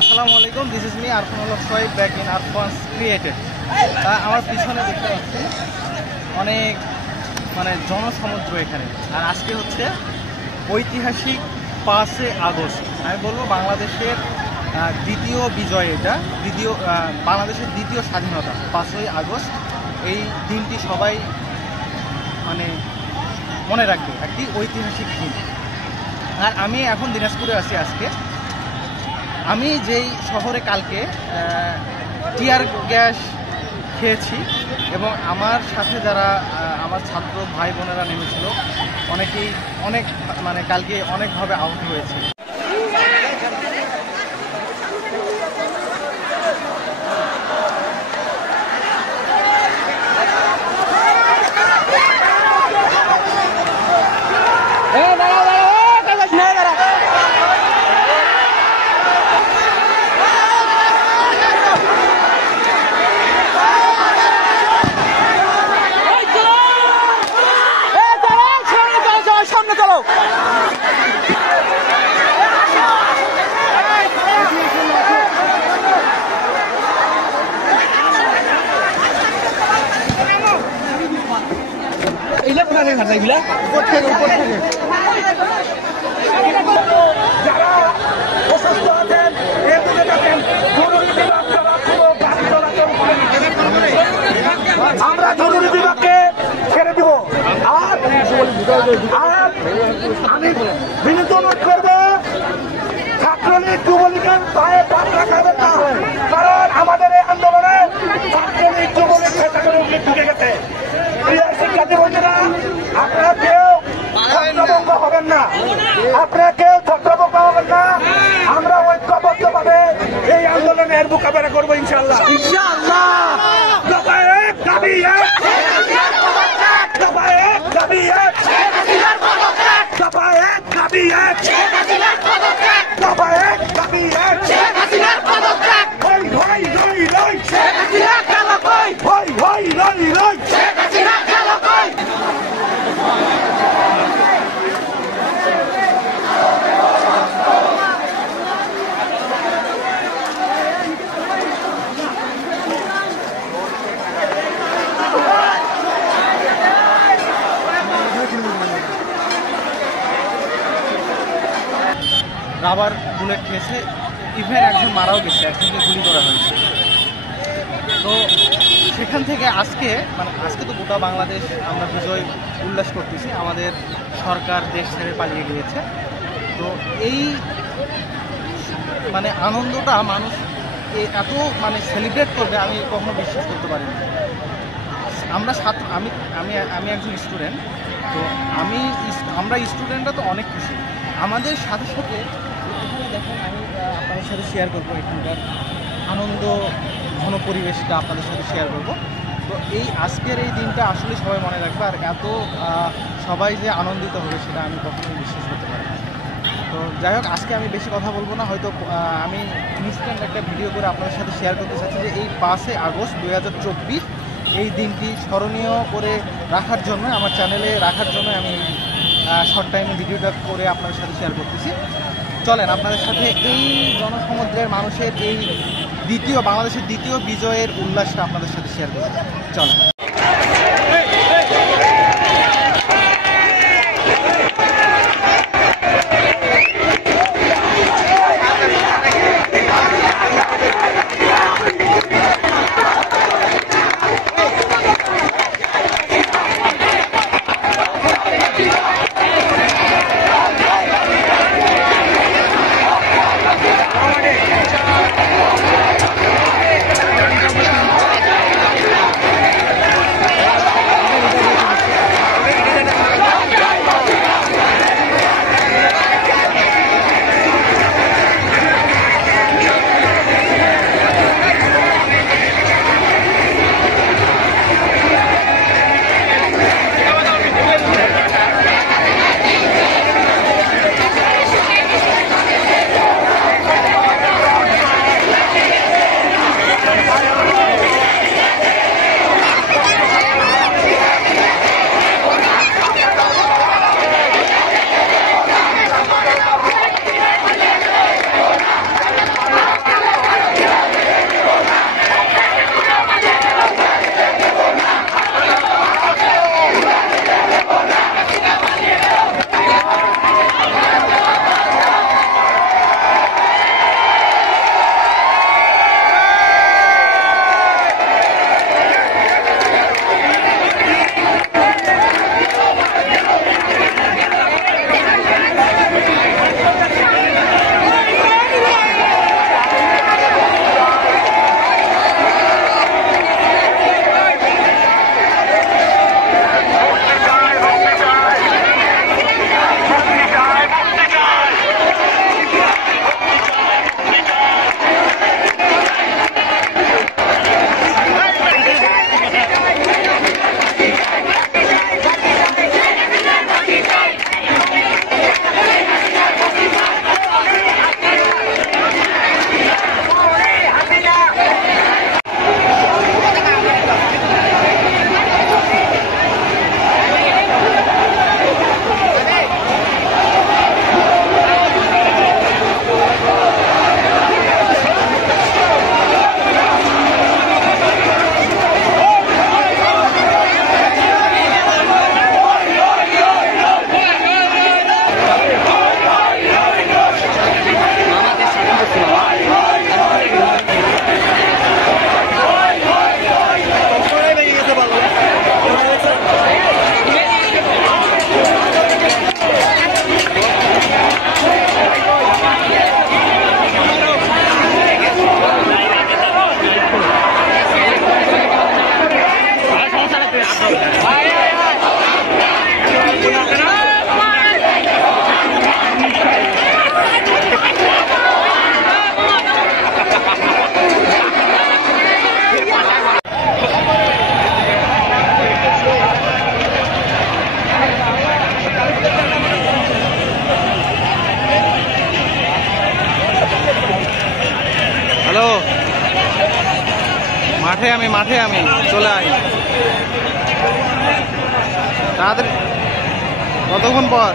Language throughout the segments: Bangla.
আসসালামু আলাইকুম, this is me Arfan Al Shoaib back in Arfan's created. আমার পিছনে দেখতে পাচ্ছি অনেক জনসমুদ্র এখানে। আর আজকে হচ্ছে ঐতিহাসিক 5 আগস্ট। আমি বলবো বাংলাদেশের দ্বিতীয় বিজয়, এটা বাংলাদেশের দ্বিতীয় স্বাধীনতা 5ই আগস্ট। এই দিনটি সবাই মনে রাখবে, একটি ঐতিহাসিক দিন। আর আমি এখন দিনাজপুরে আছি। আজকে আমি যেই শহরে কালকে টিয়ার গ্যাস খেয়েছি এবং আমার সাথে যারা আমার ছাত্র ভাই বোনেরা নেমেছিল, অনেকেই কালকে অনেকভাবে আহত হয়েছে। আমরা জরুরি বিভাগকে ছেড়ে দিব। আর আমি বিনীত অনুরোধ করবো ছাত্রলীগ যুবলীগের পায়ে পাত রাখাবে না, কারণ আমাদের এই আন্দোলনে ছাত্রলীগ যুবলীগ নেতাগুলো ঢুকে গেছে। প্রিয় শিক্ষার্থী বন্ধুরা, আপনারা কেউ ছত্রভঙ্গ হবেন না, আপনারা কেউ ছত্রভঙ্গ হবেন না। আমরা ঐক্যবদ্ধভাবে এই আন্দোলনের মোকাবেলা করবো ইনশাআল্লাহ। রাবার বুলেট খেয়েছে, ইভেন একজন মারাও গেছে, একজনকে গুলি করা হয়েছে। তো সেখান থেকে আজকে তো গোটা বাংলাদেশ আমরা বিজয় উল্লাস করতেছি। আমাদের সরকার দেশ ছেড়ে পালিয়ে গিয়েছে। তো এই আনন্দটা মানুষ এত সেলিব্রেট করবে আমি কখনো বিশ্বাস করতে পারি না। আমি একজন স্টুডেন্ট। তো আমরা স্টুডেন্টরা তো অনেক খুশি। আমাদের সাথে সাথে এখানে দেখেন, আমি আপনাদের সাথে শেয়ার করবো এখানকার আনন্দ ঘন পরিবেশটা আপনাদের সাথে শেয়ার করব। তো আজকের এই দিনটা আসলে সবাই মনে রাখবে। আর এত সবাই যে আনন্দিত হবে সেটা আমি কখনোই বিশ্বাস করতে পারি না। তো যাই হোক, আজকে আমি বেশি কথা বলবো না। হয়তো আমি ইনস্ট্যান্ট একটা ভিডিও করে আপনাদের সাথে শেয়ার করতে চাচ্ছি যে এই 5 আগস্ট 2024 এই দিনটি স্মরণীয় করে রাখার জন্য, আমার চ্যানেলে রাখার জন্য আমি শর্ট টাইমে ভিডিওটা করে আপনাদের সাথে শেয়ার করতেছি। চলেন আপনাদের সাথে এই জনসমুদ্রের মানুষের এই বাংলাদেশের দ্বিতীয় বিজয়ের উল্লাসটা আপনাদের সাথে শেয়ার করব। চলেন। হ্যালো, মাঠে আমি চলে আই তাড়াতাড়ি। কতক্ষণ পর?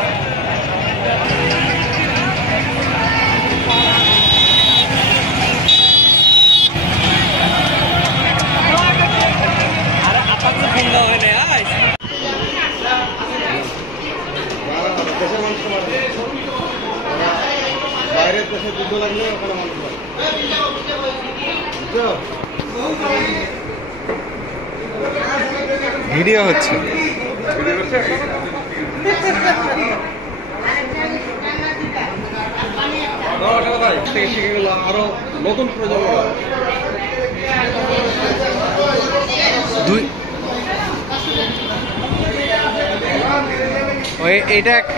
বাইরের দেশে যুদ্ধ লাগলে ওখানে মানুষ ভিডিও হচ্ছে। শিখে গেল আরো নতুন প্রজন্ম।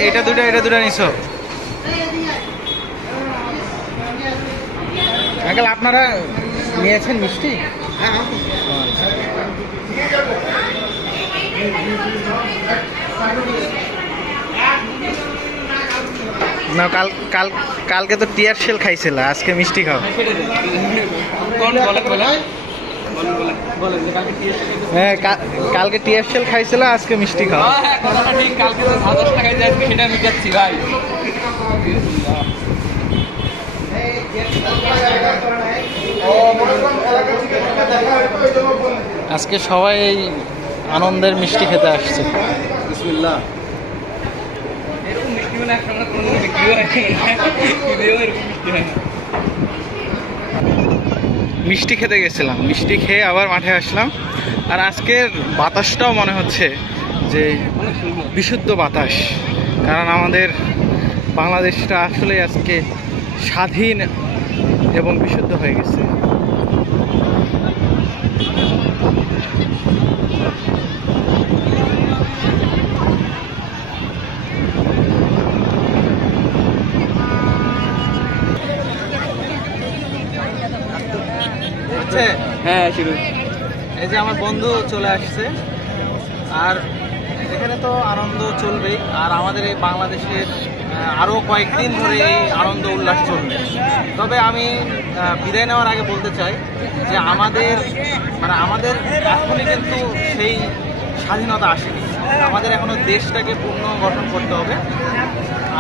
এটা দুটা নিছো আঙ্কেল? আপনারা নিয়েছেন মিষ্টি? হ্যাঁ। না, কালকে তো টিয়ার শেল খাইছিল, আজকে মিষ্টি খাও। হ্যাঁ, কালকে টিয়ার শেল খাইছিল, আজকে মিষ্টি খাও। সেটা আমি যাচ্ছি ভাই। আজকে সবাই আনন্দের মিষ্টি খেতে আসছে। বিসমিল্লাহ। মিষ্টি খেতে গেছিলাম, মিষ্টি খেয়ে আবার মাঠে আসলাম। আর আজকের বাতাসটাও মনে হচ্ছে যে বিশুদ্ধ বাতাস, কারণ আমাদের বাংলাদেশটা আসলে আজকে স্বাধীন এবং বিশুদ্ধ হয়ে গেছে। হ্যাঁ, শুরু। এই যে আমার বন্ধু চলে আসছে, আর এখানে তো আনন্দ চলবেই। আর আমাদের এই বাংলাদেশের আরও কয়েকদিন ধরে এই আনন্দ উল্লাস চলবে। তবে আমি বিদায় নেওয়ার আগে বলতে চাই যে আমাদের এখনই কিন্তু সেই স্বাধীনতা আসেনি। আমাদের এখনো দেশটাকে পুনর্গঠন করতে হবে।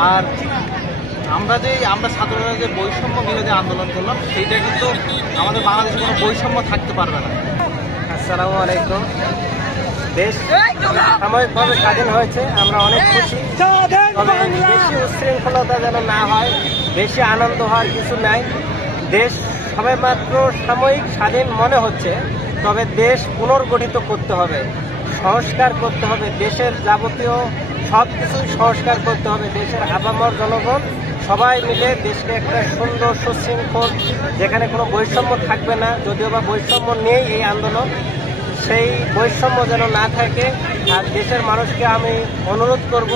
আর আমরা ছাত্ররা যে বৈষম্য বিরোধী আন্দোলন করলাম, সেইটা কিন্তু আমাদের বাংলাদেশে কোনো বৈষম্য থাকতে পারবে না। আসসালামু আলাইকুম। দেশ সাময়িকভাবে স্বাধীন হয়েছে, আমরা অনেক খুশি। তবে বেশি উচ্ছৃঙ্খলতা যেন না হয়, বেশি আনন্দ হওয়ার কিছু নাই। দেশ সবে মাত্র সাময়িক স্বাধীন মনে হচ্ছে, তবে দেশ পুনর্গঠিত করতে হবে, সংস্কার করতে হবে। দেশের যাবতীয় সব কিছুই সংস্কার করতে হবে। দেশের আপামর জনগণ সবাই মিলে দেশকে একটা সুন্দর সুশৃঙ্খল, যেখানে কোনো বৈষম্য থাকবে না, যদিও বা বৈষম্য নেই এই আন্দোলন, সেই বৈষম্য যেন না থাকে। আর দেশের মানুষকে আমি অনুরোধ করব,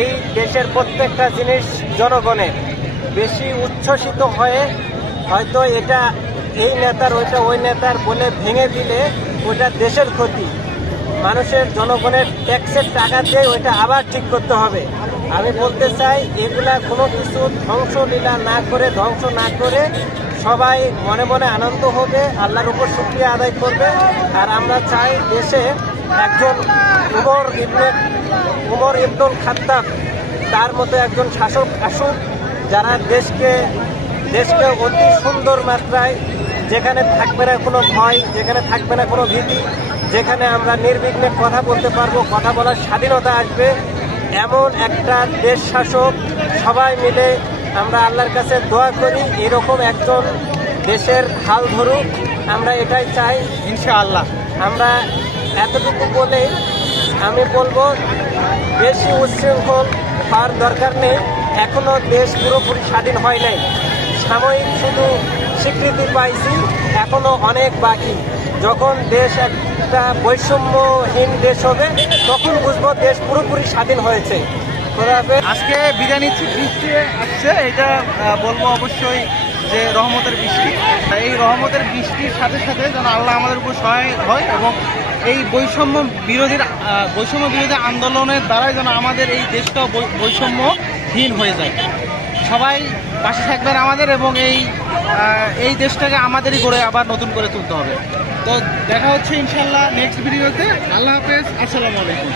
এই দেশের প্রত্যেকটা জিনিস জনগণের, বেশি উচ্ছ্বসিত হয়ে হয়তো এটা এই নেতার ওইটা ওই নেতার বলে ভেঙে দিলে ওইটা দেশের ক্ষতি। মানুষের জনগণের ট্যাক্সের টাকা দিয়ে ওইটা আবার ঠিক করতে হবে। আমি বলতে চাই, এগুলা কোনো কিছু ধ্বংসলীলা না করে, ধ্বংস না করে সবাই মনে মনে আনন্দ হবে, আল্লাহর উপর শুকরিয়া আদায় করবে। আর আমরা চাই দেশে একজন উমর ইবনুল খাত্তাব তার মতো একজন শাসক আসুক, যারা দেশকে অতি সুন্দর মাত্রায়, যেখানে থাকবে না কোনো ভয়, যেখানে থাকবে না কোনো ভীতি, যেখানে আমরা নির্বিঘ্নে কথা বলতে পারবো, কথা বলার স্বাধীনতা আসবে, এমন একটা দেশ শাসক সবাই মিলে আমরা আল্লাহর কাছে দোয়া করি, এরকম একজন দেশের হাল ধরুক। আমরা এটাই চাই ইনশাআল্লাহ। আমরা এতটুকু বলে আমি বলবো, বেশি উচ্ছৃঙ্খল হওয়ার দরকার নেই। এখনো দেশ পুরোপুরি স্বাধীন হয় নাই, সাময়িক শুধু স্বীকৃতি পাইছি, এখনো অনেক বাকি। যখন দেশ একটা বৈষম্যহীন দেশ হবে, তখন বুঝবো দেশ পুরোপুরি স্বাধীন হয়েছে। আজকে বিদায় নিচ্ছি, বৃষ্টি আসছে, এটা বলবো অবশ্যই যে রহমতের বৃষ্টি। তাই এই রহমতের বৃষ্টির সাথে সাথে যেন আল্লাহ আমাদের উপর সহায় হয়, এবং এই বৈষম্য বিরোধী আন্দোলনের দ্বারাই যেন আমাদের এই দেশটাও বৈষম্যহীন হয়ে যায়। সবাই পাশে থাকবেন আমাদের, এবং এই এই দেশটাকে আমাদেরই করে আবার নতুন করে তুলতে হবে। তো দেখা হচ্ছে ইনশাল্লাহ নেক্সট ভিডিওতে। আল্লাহ হাফেজ, আসসালামু আলাইকুম।